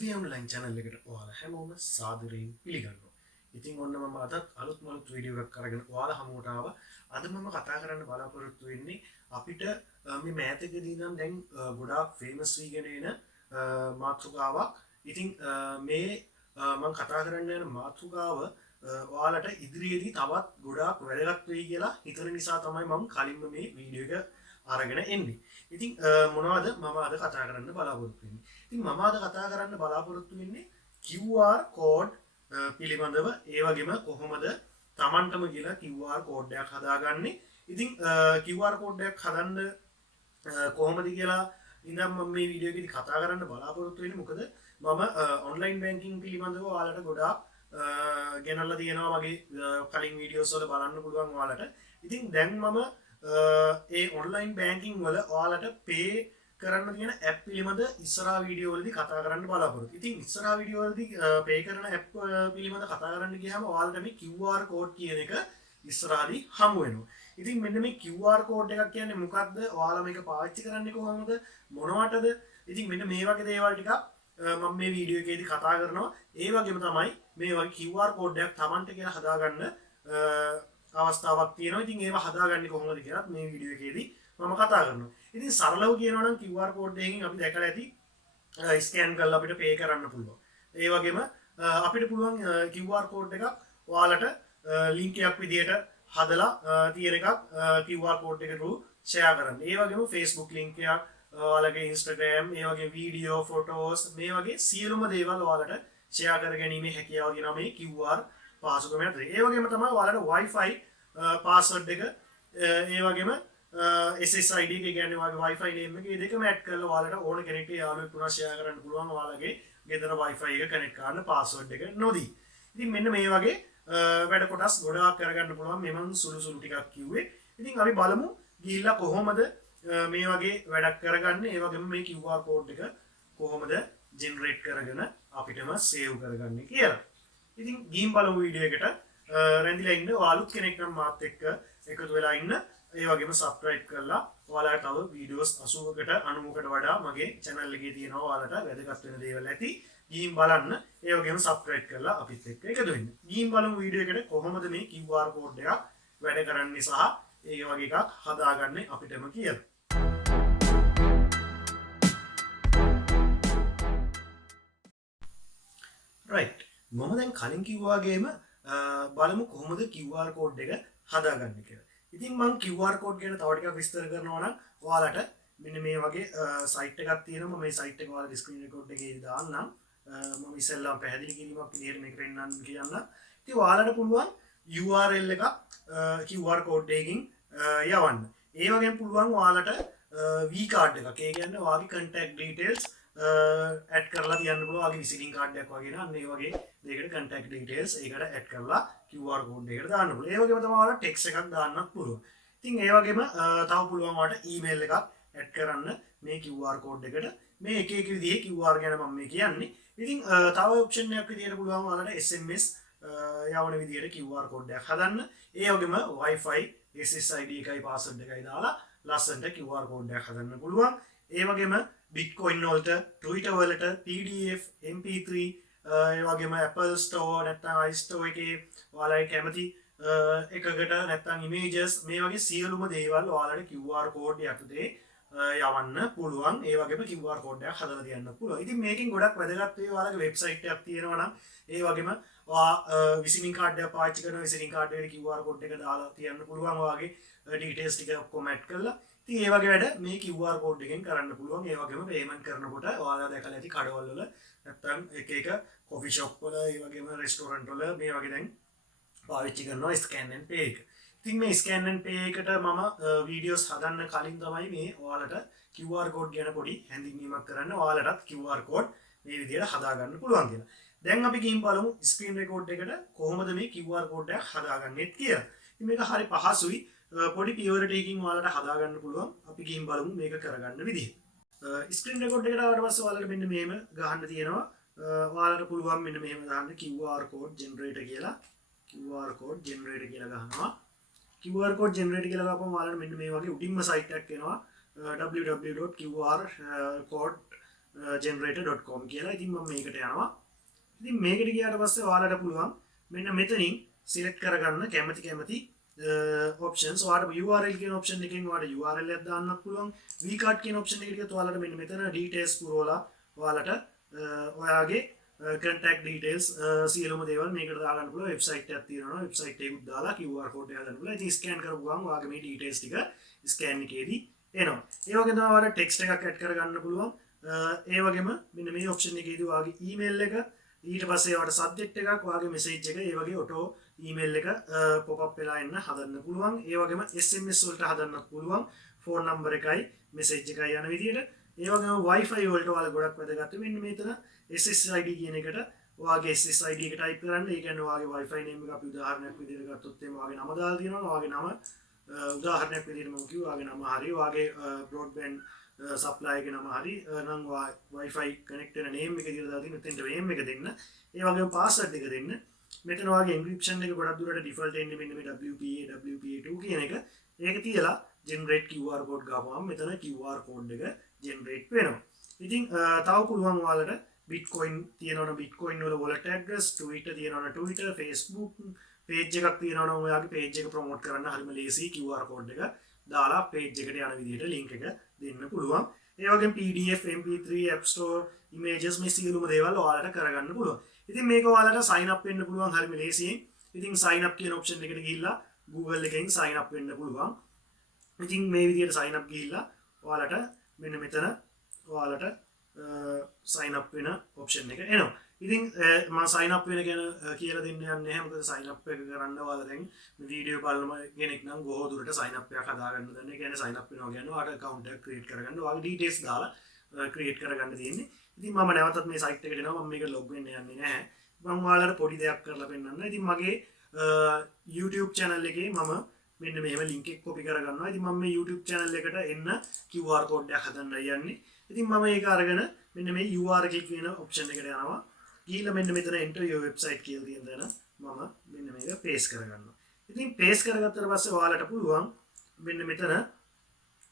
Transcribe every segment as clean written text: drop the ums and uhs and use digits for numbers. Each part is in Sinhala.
Eway online channel එකට ඔයාලා හැමෝම සාදරයෙන් පිළිගන්නවා. ඉතින් ඔන්න මම අදත් අලුත් මලුත් වීඩියෝ එකක් අරගෙන ඔයාලා හමුවට ආවා. අද මම කතා කරන්න බලාපොරොත්තු වෙන්නේ අපිට මේ මෑතකදී නම් දැන් ගොඩාක් ෆේමස් වීගෙන එන මාතෘකාවක්. ඉතින් මේ මම කතා කරන්න යන මාතෘකාව ඔයාලට ඉදිරියේදී තවත් ගොඩාක් වැදගත් වෙයි කියලා හිතන නිසා තමයි මම කලින්ම මේ වීඩියෝ එක අරගෙන එන්නේ. ඉතින් මොනවද මම අද කතා කරන්න බලාපොරොත්තු වෙන්නේ? ඉතින් මම අද කතා කරන්න බලාපොරොත්තු වෙන්නේ QR code පිළිබඳව. ඒ වගේම කොහොමද Tamanටම කියලා QR code එකක් හදාගන්නේ. ඉතින් QR code එකක් හදන්න කොහොමද කියලා ඉතින් මම මේ වීඩියෝ එකේදී කතා කරන්න බලාපොරොත්තු වෙන්නේ. මොකද මම ඔන්ලයින් බැංකින් පිළිබඳව ඔයාලට ගොඩාක් ගෙනල්ලා තියෙනවා මගේ කලින් වීඩියෝස් වල බලන්න පුළුවන් ඔයාලට. ඉතින් දැන් මම ඒ ඔන්ලයින් බැංකින් වල ඔයාලට පේ කරන්න තියෙන ඇප් පිළිබඳ ඉස්සරහා වීඩියෝ වලදී කතා කරන්න බලාපොරොත්තු. ඉතින් ඉස්සරහා වීඩියෝ වලදී පේ කරන ඇප් පිළිබඳ කතා කරන්න ගියාම ඔයාලට මේ QR code කියන එක ඉස්සරහදී හමු වෙනවා. ඉතින් මෙන්න මේ QR code එකක් කියන්නේ මොකක්ද? ඔයාලා මේක පාවිච්චි කරන්නේ කොහොමද? මොනවටද? ඉතින් මෙන්න මේ වගේ දේවල් ටිකක් මම මේ වීඩියෝ එකේදී කතා කරනවා. ඒ වගේම තමයි මේ වගේ QR code එකක් Tamanට කියලා හදාගන්න අවස්ථාවක් තියෙනවා. ඉතින් ඒව හදාගන්නේ කොහොමද කියලාත් මේ වීඩියෝ එකේදී මම කතා කරනවා. ඉතින් සරලව කියනවා නම් QR code එකකින් අපි දැකලා ඇති ස්කෑන් කරලා අපිට පේ කරන්න පුළුවන්. ඒ වගේම අපිට පුළුවන් QR code එකක් ඔයාලට link එකක් විදියට හදලා තියෙන එකක් QR code එක through share කරන්න. ඒ වගේම Facebook link එකක්, ඔයාලගේ Instagram, ඒ වගේ වීඩියෝ, ෆොටෝස්, මේ වගේ සියලුම දේවල් ඔයාලට share කරගැනීමේ හැකියාව තියෙනවා මේ QR පාසුකම ඇතුලේ. ඒ වගේම තමයි ඔයාලට Wi-Fi password එක, ඒ වගේම SSID එක කියන්නේ ඔයාලගේ Wi-Fi name එක, මේ දෙකම add කරලා ඔයාලට ඕන කෙනෙක්ට යාළුවෙක් තුනක් share කරන්න පුළුවන් ඔයාලගේ ගෙදර Wi-Fi එක connect කරන්න password එක නොදී. ඉතින් මෙන්න මේ වගේ වැඩ කොටස් ගොඩාක් කරගන්න පුළුවන්. මෙමන් සුළු සුළු ටිකක් කිව්වේ. ඉතින් අපි බලමු ගිහිල්ලා කොහොමද මේ වගේ වැඩක් කරගන්නේ. ඒ වගේම මේ QR code එක කොහොමද generate කරගෙන අපිටම save කරගන්නේ කියලා. ඉතින් ගිහින් බලමු වීඩියෝ එකට. රැඳිලා ඉන්න ඔයාලුත් කෙනෙක් නම් මාත් එක්ක එකතු වෙලා ඉන්න. ඒ වගේම subscribe කරලා ඔයාලට තව වීඩියෝස් 80කට 90කට වඩා මගේ channel එකේ තියෙනවා ඔයාලට වැදගත් වෙන දේවල් ඇති. ගිහින් බලන්න. ඒ වගේම subscribe කරලා අපිත් එක්ක එකතු වෙන්න. ගිහින් බලමු වීඩියෝ එකට කොහොමද මේ QR code එකක් වැඩ කරන්නේ සහ ඒ වගේ එකක් හදාගන්නේ අපිටම කියලා. right. මම දැන් කලින් කිව්වා වගේම බලමු කොහොමද QR code එක හදාගන්නේ කියලා. ඉතින් මම QR code ගැන තව ටිකක් විස්තර කරනවා නම් ඔයාලට මෙන්න මේ වගේ site එකක් තියෙනවා. මේ site එක ඔයාලා screen record එකේ දාන්නම්. මම ඉස්සෙල්ලා පැහැදිලි කිරීමක් විදිහට මේක පෙන්නන්න කියන්න. ඉතින් ඔයාලට පුළුවන් URL එකක් QR code එකකින් යවන්න. ඒ වගේම පුළුවන් ඔයාලට V card එකක්. ඒ කියන්නේ ඔයාගේ contact details add කරලා තියන්න පුළුවන්. ඔයාගේ visiting card එකක් වගේ නේ. අන්න ඒ වගේ දෙයකට contact details ඒකට add කරලා QR code එකකට දාන්න පුළුවන්. ඒ වගේම තමයි ඔයාලා text එකක් දාන්නත් පුළුවන්. ඉතින් ඒ වගේම තව පුළුවන් ඔයාලට email එකක් add කරන්න මේ QR code එකට. මේ එක එක විදිහේ QR ගැන මම මේ කියන්නේ. ඉතින් තව ඔප්ෂන් එකක් විදිහට පුළුවන් ඔයාලට SMS යවන විදිහට QR code එකක් හදන්න. ඒ වගේම Wi-Fi SSID එකයි password එකයි දාලා ලස්සනට QR code එකක් හදන්න පුළුවන්. ඒ වගේම Bitcoin වලට, Twitter වලට, PDF, MP3, ඒ වගේම Apple Store නැත්නම් iStore එකේ ඔයාලයි කැමති එකකට නැත්නම් images මේ වගේ සියලුම දේවල් ඔයාලට QR code යටතේ යවන්න පුළුවන්. ඒ වගේම QR code එකක් හදලා තියන්න පුළුවන්. ඉතින් මේකෙන් ගොඩක් වැදගත් වෙයි ඔයාලගේ වෙබ්සයිට් එකක් තියෙනවා නම් ඒ වගේම ඔයා visiting card එක පාවිච්චි කරන visiting card එකට QR code එක දාලා තියන්න පුළුවන්. ඔයාගේ details ටික ඔක්කොම add කරලා. ඉතින් ඒ වගේ වැඩ මේ QR code එකෙන් කරන්න පුළුවන්. ඒ වගේම payment කරනකොට ඔයාලා දැකලා ඇති කඩවල වල නැත්නම් එක එක coffee shop වල ඒ වගේම restaurant වල මේ වගේ දැන් පාවිච්චි කරනවා scan and pay එක. ඉතින් මේ scan and pay එකට මම වීඩියෝස් හදන්න කලින් තමයි මේ ඔයාලට QR code ගැන පොඩි හැඳින්වීමක් කරන්න. ඔයාලටත් QR code මේ විදිහට හදාගන්න පුළුවන් කියලා. දැන් අපි ගිහින් බලමු screen record එකට කොහොමද මේ QR code එක හදාගන්නේ කියලා. ඉතින් මේක හරි පහසුයි. පොඩි පියවර ටිකකින් ඔයාලට හදාගන්න පුළුවන්. අපි ගිහින් බලමු මේක කරගන්න විදිහ. screen record එකට ආවට පස්සේ ඔයාලට මෙන්න මෙහෙම ගහන්න තියෙනවා. ඔයාලට පුළුවන් මෙන්න මෙහෙම දාන්න QR code generator කියලා. QR code generator කියලා ගහනවා. QR code generator කියලා ගහපුවම ඔයාලට මෙන්න මේ වගේ උඩින්ම site එකක් එනවා. www.qrcode generator.com කියලා. ඉතින් මම මේකට යනවා. ඉතින් මේකට ගියාට පස්සේ ඔයාලට පුළුවන් මෙන්න මෙතනින් select කරගන්න කැමති options. ඔයාලට URL කියන option එකෙන් ඔයාලට URL එකක් දාන්නත් පුළුවන්. vcard කියන option එකට ගියොත් ඔයාලට මෙන්න මෙතන details පුරවලා ඔයාලට ඔයාගේ contact details සියලුම දේවල් මේකට දාගන්න පුළුවන්. website එකක් තියෙනවා. website එකකුත් දාලා QR code එක දාන්න පුළුවන්. ඉතින් scan කරපු ගමන් ඔයාගේ මේ details ටික scan එකේදී එනවා. ඒ වගේම තමයි ඔයාලට text එකක් add කරගන්න පුළුවන්. ඒ වගේම මෙන්න මේ option එකේදී ඔයාගේ email එක ඊට පස්සේ ඔයාලට subject එකක් ඔයාගේ message එක ඒ වගේ auto email එක pop up වෙලා එන්න හදන්න පුළුවන්. ඒ වගේම SMS වලට හදන්නත් පුළුවන්. phone number එකයි message එකයි යන විදිහට. ඒ වගේම Wi-Fi වලට ඔයාලා ගොඩක් වැදගත්. මෙන්න මෙතන SSID කියන එකට ඔයාගේ SSID එක type කරන්න. ඒ කියන්නේ ඔයාගේ Wi-Fi name එක අපි උදාහරණයක් විදිහට ගත්තොත් එimhe ඔයාගේ නම දාලා තියෙනවා. ඔයාගේ නම උදාහරණයක් විදිහට මම කිව්වා ඔයාගේ නම හරි ඔයාගේ broadband supply එක නම හරි නම් Wi-Fi connect වෙන name එක විදිහට දාලා තියෙන මෙතෙන්ට name එක දෙන්න. ඒ වගේම password එක දෙන්න. මෙතන ඔයාගේ encryption එක ගොඩක් දුරට default එන්නේ මෙන්න මේ WPA2 කියන එක. ඒක තියලා generate QR code ගාපුවම මෙතන QR code එක generate වෙනවා. ඉතින් තව පුළුවන් ඔයාලට Bitcoin තියෙනවනේ Bitcoin වල wallet address, Twitter තියෙනවනේ Twitter, Facebook page එකක් තියෙනවනේ ඔයාගේ page එක promote කරන්න හරිම ලේසි QR code එක දාලා page එකට යන විදිහට link එක දෙන්න පුළුවන්. ඒ වගේම PDF, MP3, App Store, images මේ සියලුම දේවල් ඔයාලට කරගන්න පුළුවන්. ඉතින් මේක ඔයාලට sign up වෙන්න පුළුවන් හරිම ලේසියෙන්. ඉතින් sign up කියන option එකට ගිහිල්ලා Google එකෙන් sign up වෙන්න පුළුවන්. ඉතින් මේ විදිහට sign up ගිහිල්ලා ඔයාලට මෙන්න මෙතන ඔයාලට sign up වෙන option එක එනවා. ඉතින් මම sign up වෙන ගැන කියලා දෙන්න යන්නේ නැහැ. මොකද sign up එක කරන්න ඔයාලා දැන් වීඩියෝ බලන කෙනෙක් නම් බොහෝ දුරට sign up එකක් හදාගන්න දන්නේ. ඒ කියන්නේ sign up වෙනවා කියන්නේ ඔයාලට account එකක් create කරගන්න. ඔයාගේ details දාලා create කරගන්න තියෙන්නේ. ඉතින් මම නැවතත් මේ site එකට එනවා. මම මේක log වෙන්න යන්නේ නැහැ. මම ඔයාලට පොඩි දෙයක් කරලා පෙන්නන්න. ඉතින් මගේ YouTube channel එකේ මම මෙන්න මෙහෙම link එක copy කරගන්නවා. ඉතින් මම මේ YouTube channel එකට එන්න QR code එකක් හදන්නයි යන්නේ. ඉතින් මම ඒක අරගෙන මෙන්න මේ URL කියන option එකට යනවා. ගිහිල්ලා මෙන්න මෙතන enter your website කියලා තියෙන තැන මම මෙන්න මේක paste කරගන්නවා. ඉතින් paste කරගත්තට පස්සේ ඔයාලට පුළුවන් මෙන්න මෙතන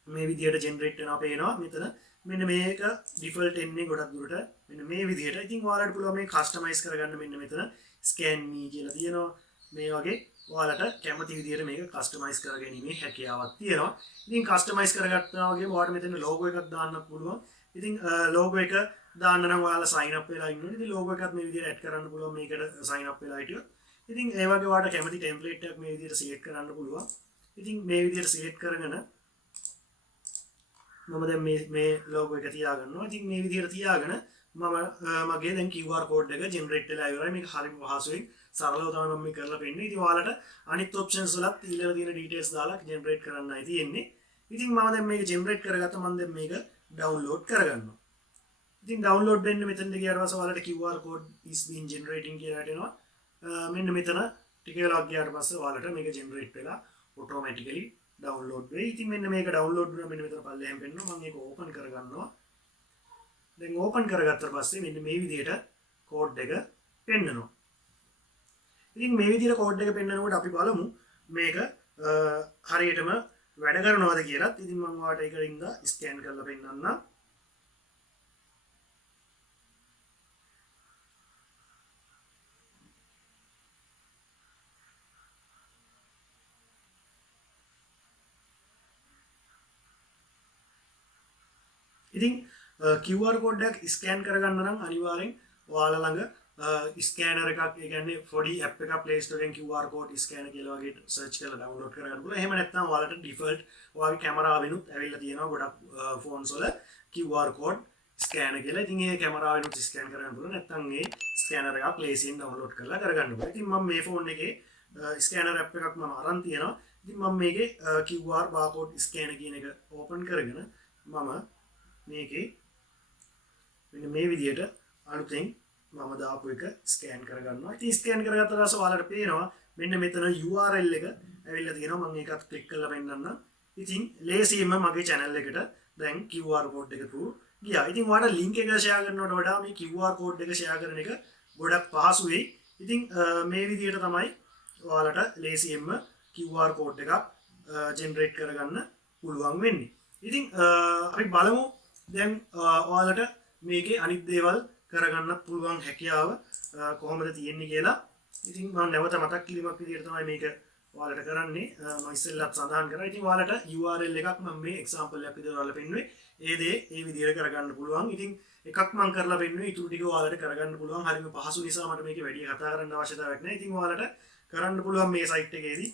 මේ විදිහට generate වෙනවා පේනවා. මෙතන මෙන්න මේක default එන්නේ ගොඩක් දුරට මෙන්න මේ විදිහට. ඉතින් ඔයාලට පුළුවන් මේ customize කරගන්න මෙන්න මෙතන scan me කියලා තියෙනවා. මේ වගේ ඔයාලට කැමති විදිහට මේක customize කරගැනීමේ හැකියාවක් තියෙනවා. ඉතින් customize කරගත්තා වගේම ඔයාලට මෙතන logo එකක් දාන්නත් පුළුවන්. ඉතින් logo එක දාන්න නම් ඔයාලා sign up වෙලා ඉන්න ඕනේ. ඉතින් logo එකත් මේ විදිහට add කරන්න පුළුවන් මේකට sign up වෙලා හිටියොත්. ඉතින් ඒ වගේ ඔයාලට කැමති template එකක් මේ විදිහට select කරන්න පුළුවන්. ඉතින් මේ විදිහට select කරගෙන මම දැන් මේ logo එක තියාගන්නවා. ඉතින් මේ විදිහට තියාගෙන මම මගේ දැන් QR code එක generate වෙලා ඉවරයි. මේක හරිම පහසුවෙන් සරලව තමයි මම මේ කරලා පෙන්නන්නේ. ඉතින් ඔයාලට අනිත් options වලත් ඊළඟ තියෙන details දාලා generate කරන්නයි තියෙන්නේ. ඉතින් මම දැන් මේක generate කරගත්තා. මම දැන් මේක download කරගන්නවා. ඉතින් download වෙන්න මෙතනට ගියාට පස්සේ ඔයාලට QR code is being generating කියලා හිටිනවා. මෙන්න මෙතන ටික වෙලාවක් ගියාට පස්සේ ඔයාලට මේක generate වෙලා automatically download වෙයි. ඉතින් මෙන්න මේක download වුණා මෙන්න මෙතන පල්ලෙහෙන් පෙන්නනවා. මම මේක open කරගන්නවා. දැන් open කරගත්තා පස්සේ මෙන්න මේ විදිහට code එක පෙන්නනවා. ඉතින් මේ විදිහට code එක පෙන්නනකොට අපි බලමු මේක හරියටම වැඩ කරනවද කියලාත්. ඉතින් මම ඔයාලට ඒකින්ද scan කරලා පෙන්නන්නම්. ඉතින් QR code එකක් scan කරගන්න නම් අනිවාර්යෙන් ඔයාලා ළඟ ස්කෑනර් එකක් ඒ කියන්නේ පොඩි app එකක් Play Store එකෙන් QR code scanner කියලා වගේ search කරලා download කරගන්න පුළුවන්. එහෙම නැත්නම් ඔයාලට default ඔයාගේ කැමරාවෙනුත් ඇවිල්ලා තියෙනවා ගොඩක් phones වල QR code scanner කියලා. ඉතින් ඒ කැමරාවෙනුත් scan කරගන්න පුළුවන්. නැත්නම් මේ scanner එකක් ලේසියෙන් download කරලා කරගන්න පුළුවන්. ඉතින් මම මේ phone එකේ scanner app එකක් මම අරන් තියෙනවා. ඉතින් මම මේකේ QR barcode scanner කියන එක open කරගෙන මම මේකේ මෙන්න මේ විදිහට අලුතෙන් මම දාපු එක ස්කෑන් කරගන්නවා. ඉතින් ස්කෑන් කරගත්ත පස්සේ ඔයාලට පේනවා මෙන්න මෙතන URL එක ඇවිල්ලා තියෙනවා. මම ඒකත් ක්ලික් කරලා පෙන්නන්නම්. ඉතින් ලේසියෙන්ම මගේ channel එකට දැන් QR code එක through ගියා. ඉතින් ඔයාලට link එක share කරනවට වඩා මේ QR code එක share කරන එක ගොඩක් පහසු වෙයි. ඉතින් මේ විදිහට තමයි ඔයාලට ලේසියෙන්ම QR code එකක් generate කරගන්න පුළුවන් වෙන්නේ. ඉතින් අපි බලමු දැන් ඔයාලට මේකේ අනිත් දේවල් කරගන්නත් පුළුවන් හැකියාව කොහොමද තියෙන්නේ කියලා ඉතින් මම නැවත මතක් කිරීමක් විදිහට තමයි මේක ඔයාලට කරන්නේ මම ඉස්සෙල්ලත් සඳහන් කරා ඉතින් ඔයාලට URL එකක් මම මේ එක්සැම්පල් එකක් විදිහට ඔයාලට පෙන්නුවේ ඒ දේ ඒ විදිහට කරගන්න පුළුවන් ඉතින් එකක් මම කරලා පෙන්නුවේ ඊටු ටික ඔයාලට කරගන්න පුළුවන් හරිම පහසු නිසා මට මේක වැඩි කතා කරන්න අවශ්‍යතාවයක් නැහැ ඉතින් ඔයාලට කරන්න පුළුවන් මේ සයිට් එකේදී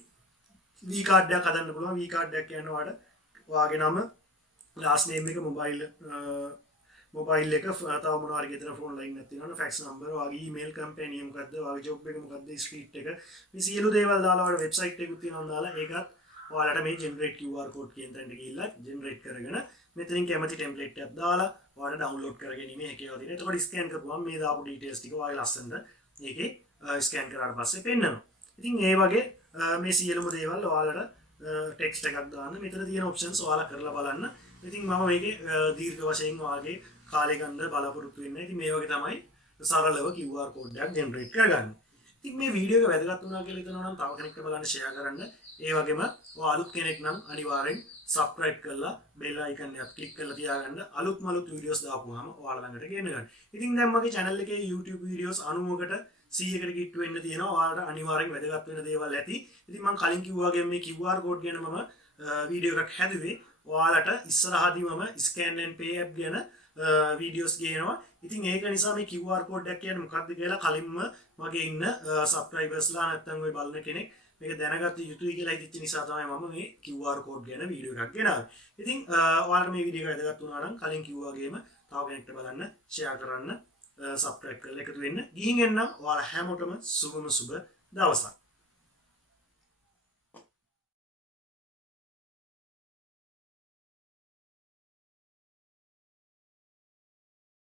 V card එකක් හදන්න පුළුවන් V card එකක් කියන්නේ ඔයාලට ඔයාගේ නම last name එක මොබයිල් එක තව මොනවා හරි ගෙදර ෆෝන් ලයින් එකක් තියෙනවනේ ෆැක්ස් නම්බර් ඔයාගේ ඊමේල් කම්පැනි එක මොකද්ද ඔයාගේ ජොබ් එක මොකද්ද ස්ට්‍රීට් එක මේ සියලු දේවල් දාලා ඔයාලට වෙබ්සයිට් එකකුත් තියෙනවා දාලා ඒකත් ඔයාලට මේ ජෙනරේට් QR code කියන තැනට ගිහිල්ලා ජෙනරේට් කරගෙන මෙතනින් කැමති ටෙම්ප්ලේට් එකක් දාලා ඔයාලට ඩවුන්ලෝඩ් කරගැනීමේ හැකියාව තියෙනවා. එතකොට ස්කෑන් කරපුවම මේ දාපු ඩීටේල්ස් ටික ඔයාගේ ලස්සනට ඒකේ ස්කෑන් කරාට පස්සේ පෙන්නනවා. ඉතින් ඒ වගේ මේ සියලුම දේවල් ඔයාලට ටෙක්ස්ට් එකක් දාන්න මෙතන තියෙන ඔප්ෂන්ස් ඔයාලා කරලා බලන්න. ඉතින් මම මේකේ දීර්ඝ වශයෙන් ඔයාගේ කාලය ගන්න බලාපොරොත්තු වෙන්නේ. ඉතින් මේ වගේ තමයි සරලව QR code එකක් ජෙනරේට් කරගන්නේ. ඉතින් මේ වීඩියෝ එක වැදගත් වුණා කියලා හිතනවා නම් තව කෙනෙක්ට බලන්න ෂෙයා කරන්න. ඒ වගේම ඔයා අලුත් කෙනෙක් නම් අනිවාර්යෙන් subscribe කරලා bell icon එකත් click කරලා තියාගන්න. අලුත්ම වීඩියෝස් දාපුවාම ඔයාලා ළඟට ගෙන ගන්න. ඉතින් දැන් මගේ channel එකේ YouTube වීඩියෝස් 90කට 100කට කිට්ටු වෙන්න තියෙනවා. ඔයාලට අනිවාර්යෙන් වැදගත් වෙන දේවල් ඇති. ඉතින් මම කලින් කිව්වා වගේ මේ QR code ගැන මම වීඩියෝ එකක් හැදුවේ. ඔයාලට ඉස්සරහදී මම scan and pay app ගැන වීඩියෝස් ගේනවා. ඉතින් ඒක නිසා මේ QR code එක කියන්නේ මොකක්ද කියලා කලින්ම මගේ ඉන්න subscribersලා නැත්තම් ඔය බලන කෙනෙක් මේක දැනගත්ත යුතුයි කියලා හිතච්ච නිසා තමයි මම මේ QR code ගැන වීඩියෝ එකක් ගෙනාවේ. ඉතින් ඔයාලට මේ වීඩියෝ එක වැදගත් වුණා නම් කලින් කිව්වා වගේම තව කෙනෙක්ට බලන්න share කරන්න subscribe කරලා එකතු වෙන්න. ගිහින් එන්නම් ඔයාලා හැමෝටම සුබම සුබ දවසක්.